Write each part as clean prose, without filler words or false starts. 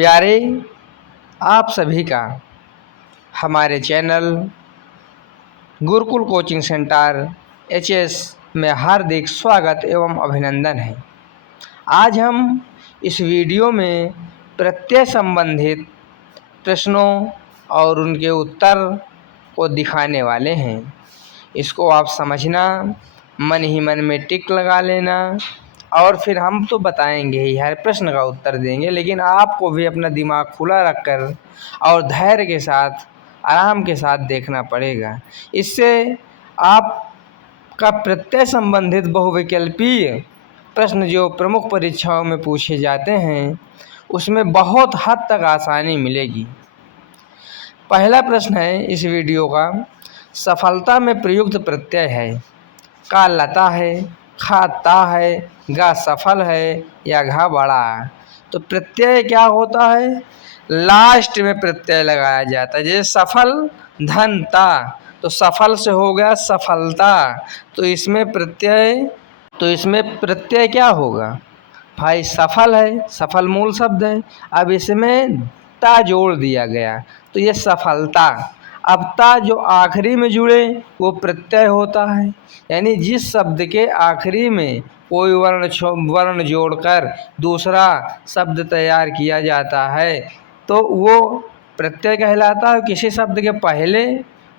प्यारे, आप सभी का हमारे channel Gurukul coaching centre HS में हार्दिक स्वागत एवं अभिनंदन है। आज हम इस वीडियो में प्रत्यय संबंधित प्रश्नों और उनके उत्तर को दिखाने वाले हैं। इसको आप समझना, मन ही मन में टिक लगा लेना और फिर हम तो बताएंगे ही, हर प्रश्न का उत्तर देंगे, लेकिन आपको भी अपना दिमाग खुला रखकर और धैर्य के साथ, आराम के साथ देखना पड़ेगा। इससे आपका प्रत्यय संबंधित बहुविकल्पीय प्रश्न जो प्रमुख परीक्षाओं में पूछे जाते हैं उसमें बहुत हद तक आसानी मिलेगी। पहला प्रश्न है इस वीडियो का, सफलता में प्रयुक्त प्रत्यय है। का लता है, खा ता है, गा सफल है या घा बड़ा। तो प्रत्यय क्या होता है? लास्ट में प्रत्यय लगाया जाता है। जैसे सफल धन ता, तो सफल से हो गया सफलता। तो इसमें प्रत्यय क्या होगा भाई? सफल है, सफल मूल शब्द है। अब इसमें ता जोड़ दिया गया तो ये सफलता। अब ता जो आखिरी में जुड़े वो प्रत्यय होता है, यानी जिस शब्द के आखिरी में कोई वर्ण जोड़कर दूसरा शब्द तैयार किया जाता है तो वो प्रत्यय कहलाता है। किसी शब्द के पहले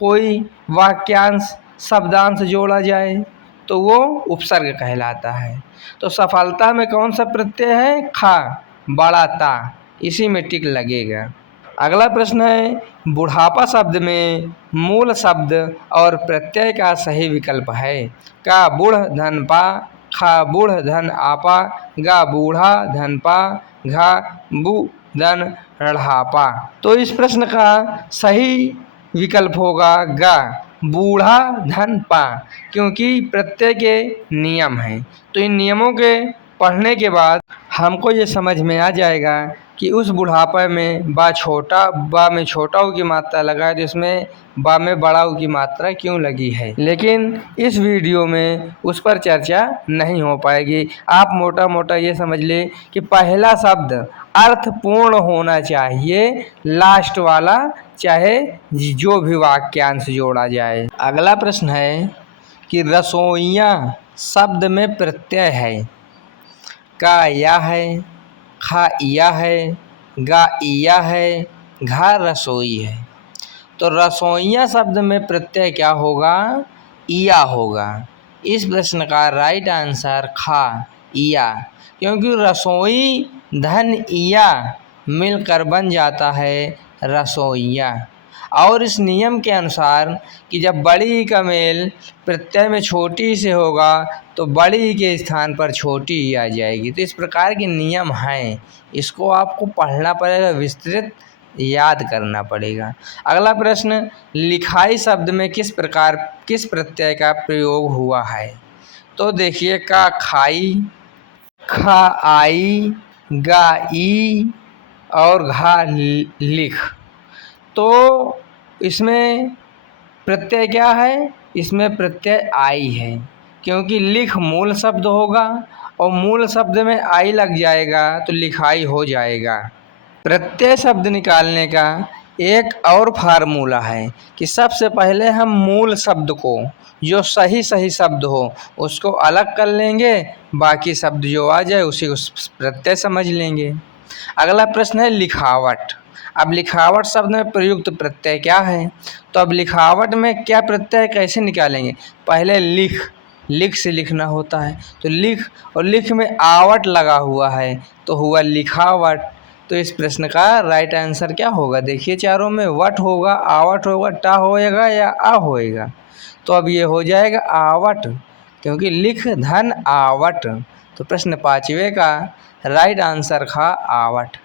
कोई वाक्यांश शब्दांश जोड़ा जाए तो वो उपसर्ग कहलाता है। तो सफलता में कौन सा प्रत्यय है? खा, बड़ा ता, इसी में टिक लगेगा। अगला प्रश्न है, बुढ़ापा शब्द में मूल शब्द और प्रत्यय का सही विकल्प है। का बूढ़ धन पा, खा बूढ़ धन आपा, गा बूढ़ा धन पा, घा बू धन रढ़ापा। तो इस प्रश्न का सही विकल्प होगा गा, बूढ़ा धन पा, क्योंकि प्रत्यय के नियम हैं। तो इन नियमों के पढ़ने के बाद हमको ये समझ में आ जाएगा कि उस बुढ़ापा में बा में छोटा ऊ की मात्रा लगा है तो इसमें बा में बड़ा ऊ की मात्रा क्यों लगी है। लेकिन इस वीडियो में उस पर चर्चा नहीं हो पाएगी। आप मोटा मोटा ये समझ ले कि पहला शब्द अर्थपूर्ण होना चाहिए, लास्ट वाला चाहे जो भी वाक्यांश जोड़ा जाए। अगला प्रश्न है कि रसोइया शब्द में प्रत्यय है। का या है, खा इया है, गा इया है, घा रसोई है। तो रसोइया शब्द में प्रत्यय क्या होगा? इया होगा। इस प्रश्न का राइट आंसर खा इया, क्योंकि रसोई धन इया मिलकर बन जाता है रसोइया। और इस नियम के अनुसार कि जब बड़ी का मेल प्रत्यय में छोटी से होगा तो बड़ी के स्थान पर छोटी ही आ जाएगी। तो इस प्रकार के नियम हैं, इसको आपको पढ़ना पड़ेगा, विस्तृत याद करना पड़ेगा। अगला प्रश्न, लिखाई शब्द में किस प्रत्यय का प्रयोग हुआ है? तो देखिए, का खाई, खा आई, गा ई और घा लिख। तो इसमें प्रत्यय क्या है? इसमें प्रत्यय आई है, क्योंकि लिख मूल शब्द होगा और मूल शब्द में आई लग जाएगा तो लिखाई हो जाएगा। प्रत्यय शब्द निकालने का एक और फार्मूला है कि सबसे पहले हम मूल शब्द को, जो सही शब्द हो, उसको अलग कर लेंगे, बाकी शब्द जो आ जाए उसी को प्रत्यय समझ लेंगे। अगला प्रश्न है लिखावट। अब लिखावट शब्द में प्रयुक्त प्रत्यय क्या है? तो अब लिखावट में क्या प्रत्यय कैसे निकालेंगे? पहले लिख से लिखना होता है, तो लिख और लिख में आवट लगा हुआ है तो हुआ लिखावट। तो इस प्रश्न का राइट आंसर क्या होगा? देखिए, चारों में वट होगा, आवट होगा, टा होएगा या आ होएगा। तो अब ये हो जाएगा आवट, क्योंकि लिख धन आवट। तो प्रश्न 5वें का राइट आंसर था आवट।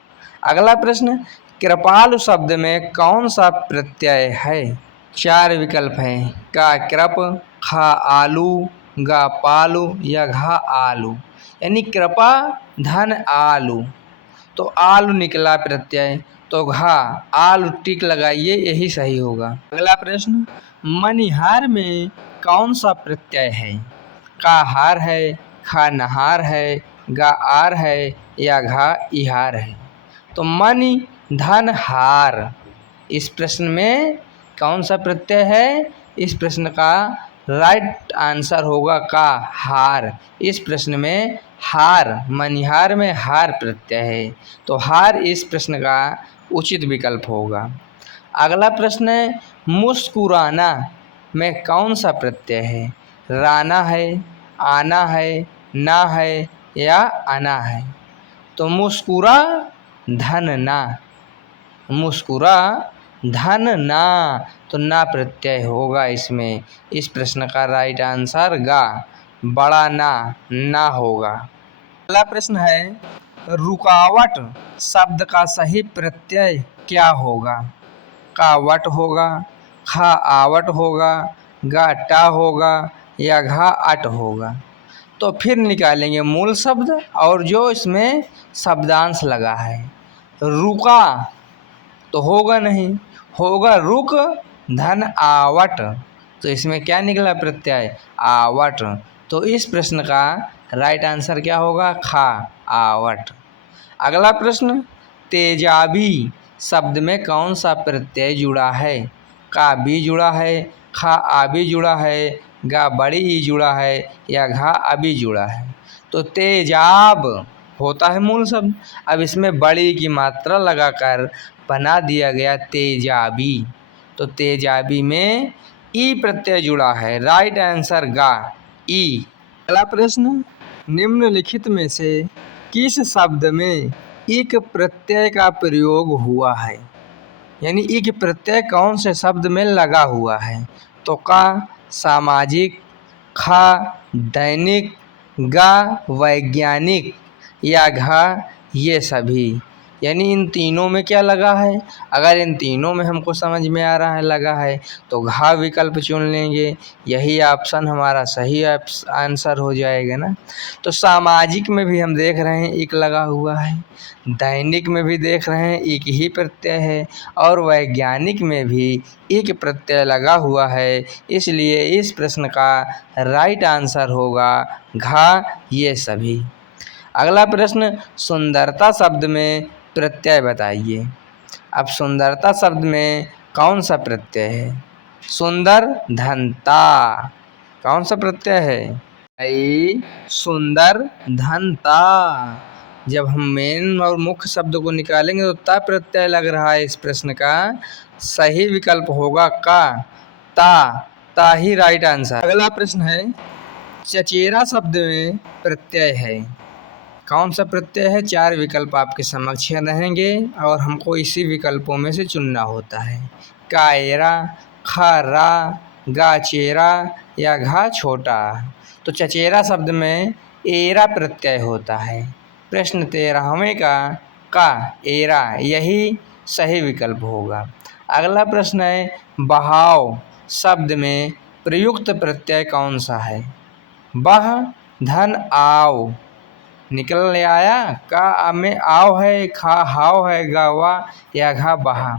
अगला प्रश्न, कृपालु शब्द में कौन सा प्रत्यय है? 4 विकल्प हैं। का कृप, खा आलू, गा पालू या घा आलू। यानी कृपा धन आलू, तो आलू निकला प्रत्यय, तो घा आलू टिक लगाइए, यही सही होगा। अगला प्रश्न, मनिहार में कौन सा प्रत्यय है? का हार है, खा नहार है, गा आर है या घा इहार है। तो मणि धन हार, इस प्रश्न में कौन सा प्रत्यय है? इस प्रश्न का राइट आंसर होगा का, हार। इस प्रश्न में हार, मनिहार में हार प्रत्यय है, तो हार इस प्रश्न का उचित विकल्प होगा। अगला प्रश्न है मुस्कुराना में कौन सा प्रत्यय है? राना है, आना है, ना है या आना है? तो मुस्कुरा धन ना, मुस्कुरा धन ना, तो ना प्रत्यय होगा इसमें। इस प्रश्न का राइट आंसर गा, बड़ा ना होगा। अगला प्रश्न है रुकावट शब्द का सही प्रत्यय क्या होगा? का वट होगा, खा आवट होगा, गा टा होगा या घा अट होगा? तो फिर निकालेंगे मूल शब्द और जो इसमें शब्दांश लगा है। रुका तो होगा नहीं, होगा रुक धन आवट, तो इसमें क्या निकला प्रत्यय? आवट। तो इस प्रश्न का राइट आंसर क्या होगा? खा आवट। अगला प्रश्न तेजाबी शब्द में कौन सा प्रत्यय जुड़ा है? का भी जुड़ा है, खा आ भी जुड़ा है, गा बड़ी ई जुड़ा है या घा अभी जुड़ा है? तो तेजाब होता है मूल शब्द, अब इसमें बड़ी की मात्रा लगाकर बना दिया गया तेजाबी, तो तेजाबी में ई प्रत्यय जुड़ा है, राइट आंसर गा ई। अगला प्रश्न निम्नलिखित में से किस शब्द में इक प्रत्यय का प्रयोग हुआ है? यानी इक प्रत्यय कौन से शब्द में लगा हुआ है? तो का सामाजिक, खा दैनिक, गा वैज्ञानिक या घा ये सभी? यानी इन तीनों में क्या लगा है? अगर इन तीनों में हमको समझ में आ रहा है लगा है तो घा विकल्प चुन लेंगे, यही ऑप्शन हमारा सही आंसर हो जाएगा ना। तो सामाजिक में भी हम देख रहे हैं एक लगा हुआ है, दैनिक में भी देख रहे हैं एक ही प्रत्यय है और वैज्ञानिक में भी एक प्रत्यय लगा हुआ है, इसलिए इस प्रश्न का राइट आंसर होगा घा ये सभी। अगला प्रश्न सुंदरता शब्द में प्रत्यय बताइए। अब सुंदरता शब्द में कौन सा प्रत्यय है? सुंदर धनता, कौन सा प्रत्यय है? सुंदर धनता। जब हम मेन और मुख्य शब्द को निकालेंगे तो ता प्रत्यय लग रहा है, इस प्रश्न का सही विकल्प होगा का, ता ही राइट आंसर। अगला प्रश्न है चचेरा शब्द में प्रत्यय है, कौन सा प्रत्यय है? चार विकल्प आपके समक्ष रहेंगे और हमको इसी विकल्पों में से चुनना होता है। कायरा, खारा, गाचेरा या घा छोटा। तो चचेरा शब्द में एरा प्रत्यय होता है, प्रश्न 13वें का एरा यही सही विकल्प होगा। अगला प्रश्न है बहाव शब्द में प्रयुक्त प्रत्यय कौन सा है? बह धन आव, निकल आया, का में आव है, खा हाव है, गावा या घा बहा?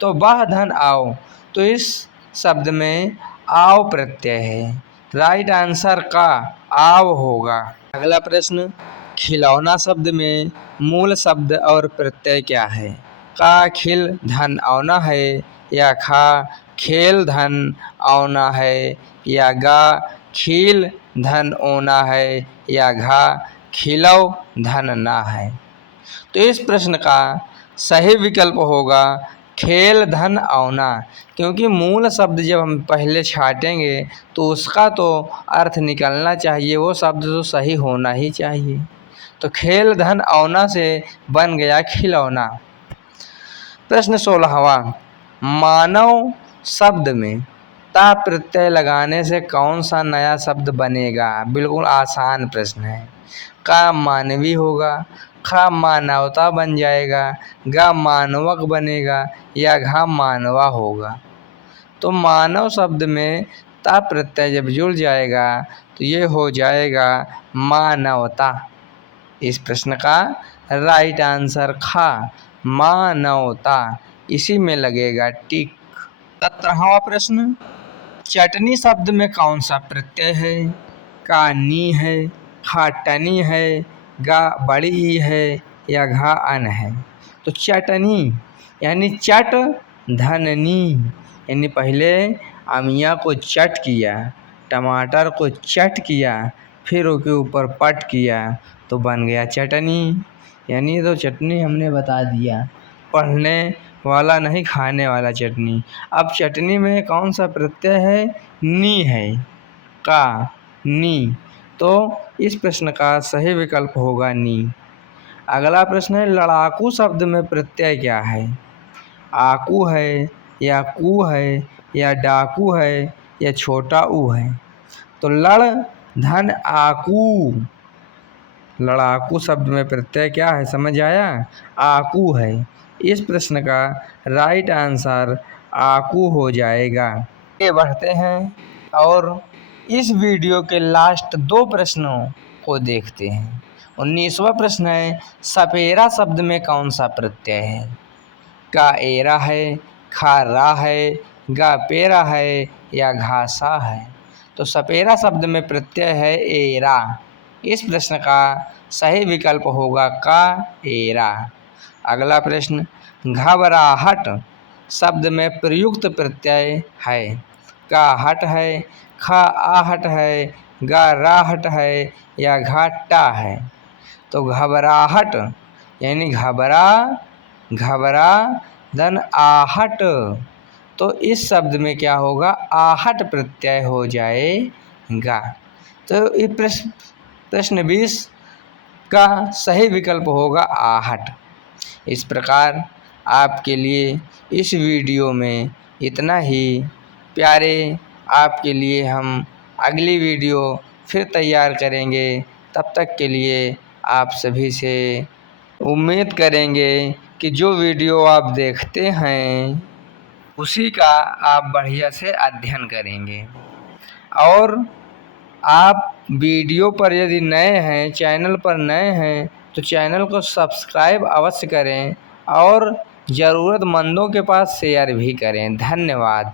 तो बह धन आव, तो इस शब्द में आव प्रत्यय है, राइट आंसर का आव होगा। अगला प्रश्न खिलौना शब्द में मूल शब्द और प्रत्यय क्या है? का खिल धन औना है या खा खेल धन औना है या गा खील धन ओना है या घा खिलौ धन ना है? तो इस प्रश्न का सही विकल्प होगा खेल धन औना, क्योंकि मूल शब्द जब हम पहले छाटेंगे तो उसका तो अर्थ निकलना चाहिए, वो शब्द तो सही होना ही चाहिए। तो खेल धन औना से बन गया खिलौना। प्रश्न 16वां मानव शब्द में ता प्रत्यय लगाने से कौन सा नया शब्द बनेगा? बिल्कुल आसान प्रश्न है। का मानवी होगा, खा मानवता बन जाएगा, गा मानवक बनेगा या घा मानवा होगा? तो मानव शब्द में ता प्रत्यय जब जुड़ जाएगा तो ये हो जाएगा मानवता। इस प्रश्न का राइट आंसर खा मानवता, इसी में लगेगा टिक। 17वां प्रश्न चटनी शब्द में कौन सा प्रत्यय है? का नी है, खा टनी है, गा बड़ी है या घा अन है? तो चटनी यानी चट धननी, यानी पहले अमिया को चट किया, टमाटर को चट किया, फिर उसके ऊपर पट किया तो बन गया चटनी। यानी तो चटनी हमने बता दिया, पढ़ने वाला नहीं खाने वाला चटनी। अब चटनी में कौन सा प्रत्यय है? नी है, का नी। तो इस प्रश्न का सही विकल्प होगा नी। अगला प्रश्न है लड़ाकू शब्द में प्रत्यय क्या है? आकू है या कू है या डाकू है या छोटा ऊ है? तो लड़ धन आकू, लड़ाकू शब्द में प्रत्यय क्या है? समझ आया? आकू है। इस प्रश्न का राइट आंसर आकू हो जाएगा। आगे बढ़ते हैं और इस वीडियो के लास्ट 2 प्रश्नों को देखते हैं। 19वां प्रश्न है सपेरा शब्द में कौन सा प्रत्यय है? का एरा है, खा रा है, गा पेरा है या घासा है? तो सपेरा शब्द में प्रत्यय है एरा। इस प्रश्न का सही विकल्प होगा का एरा। अगला प्रश्न घबराहट शब्द में प्रयुक्त प्रत्यय है? का हट है, खा आहट है, गा राहट है या घाटा है? तो घबराहट यानी घबरा, घबरा धन आहट, तो इस शब्द में क्या होगा? आहट प्रत्यय हो जाएगा। तो ये प्रश्न 20 का सही विकल्प होगा आहट। इस प्रकार आपके लिए इस वीडियो में इतना ही। प्यारे, आपके लिए हम अगली वीडियो फिर तैयार करेंगे। तब तक के लिए आप सभी से उम्मीद करेंगे कि जो वीडियो आप देखते हैं उसी का आप बढ़िया से अध्ययन करेंगे। और आप वीडियो पर यदि नए हैं, चैनल पर नए हैं, तो चैनल को सब्सक्राइब अवश्य करें और ज़रूरतमंदों के पास शेयर भी करें। धन्यवाद।